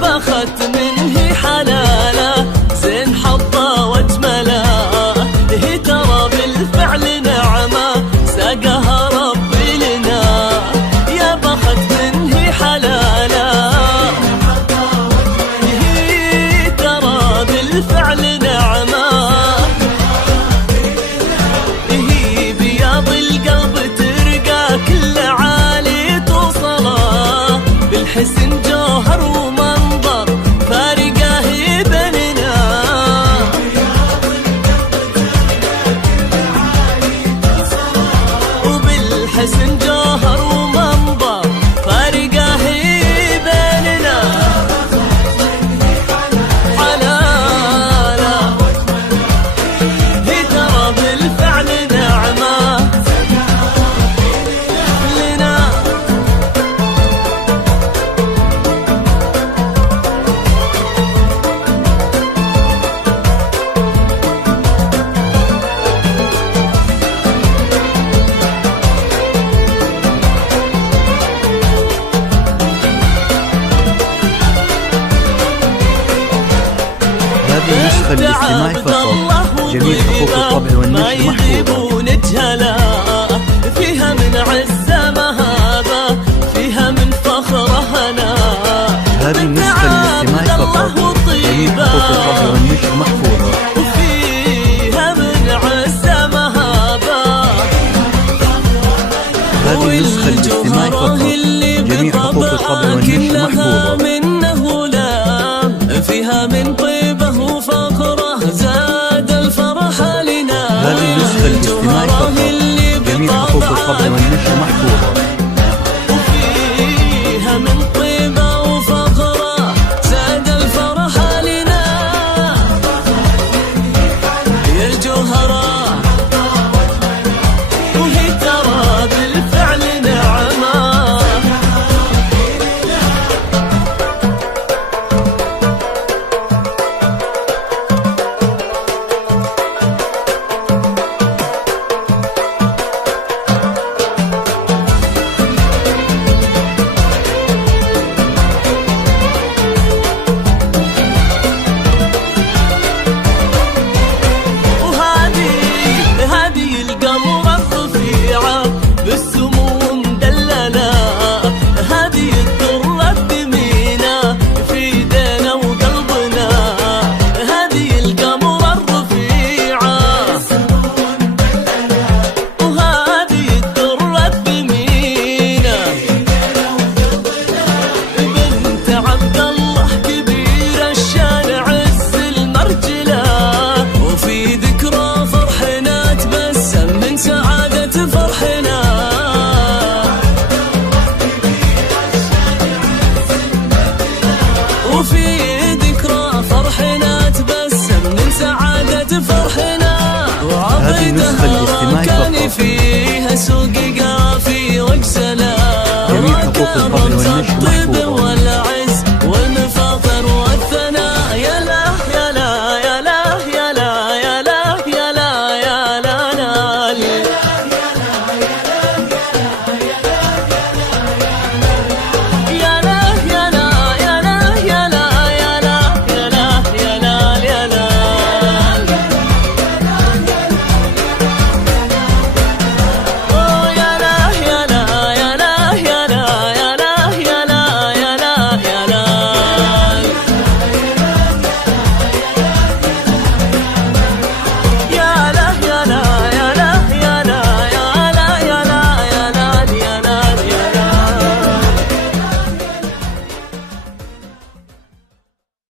بخت منه حلاله زين حظه واجمله، هي ترى بالفعل نعمه ساقها ربي لنا. يا بخت منه حلاله هي ترى بالفعل نعمه، هي بياض القلب ترقى كل عالي توصله، بالحسن جوهر حسن جوهر ومنظر فارقه هي بيننا. حلاله هي ترى بالفعل نعمه لنا. النسخة الاستماعي فقط، جميع حقوق الطبع والنشر محفوظة. نجهلا فيها من عزة مهابة، فيها من فخر هنا. هذه النسخة الاستماعي فقط، جميع حقوق الطبع والنشر محفوظة. وفيها من عزة مهابة. هذه النسخة الاستماعي فقط، جميع حقوق الطبع والنشر محفوظة. فيها من طيبه وفخره زاد الفرح لنا. هذه النسخة الاستماعي فقط، جميع حقوق الطبع والنشر محفوظة. وفيها من طيبه وفخره زاد الفرح لنا. يا الجوهره وهي ترى بالفعل نعمه. وفي ذكرى فرحنا تبسم من سعادة فرحنا. وعبدها كان فيها سوق قافي وقسلا. جميع حقوق الطبع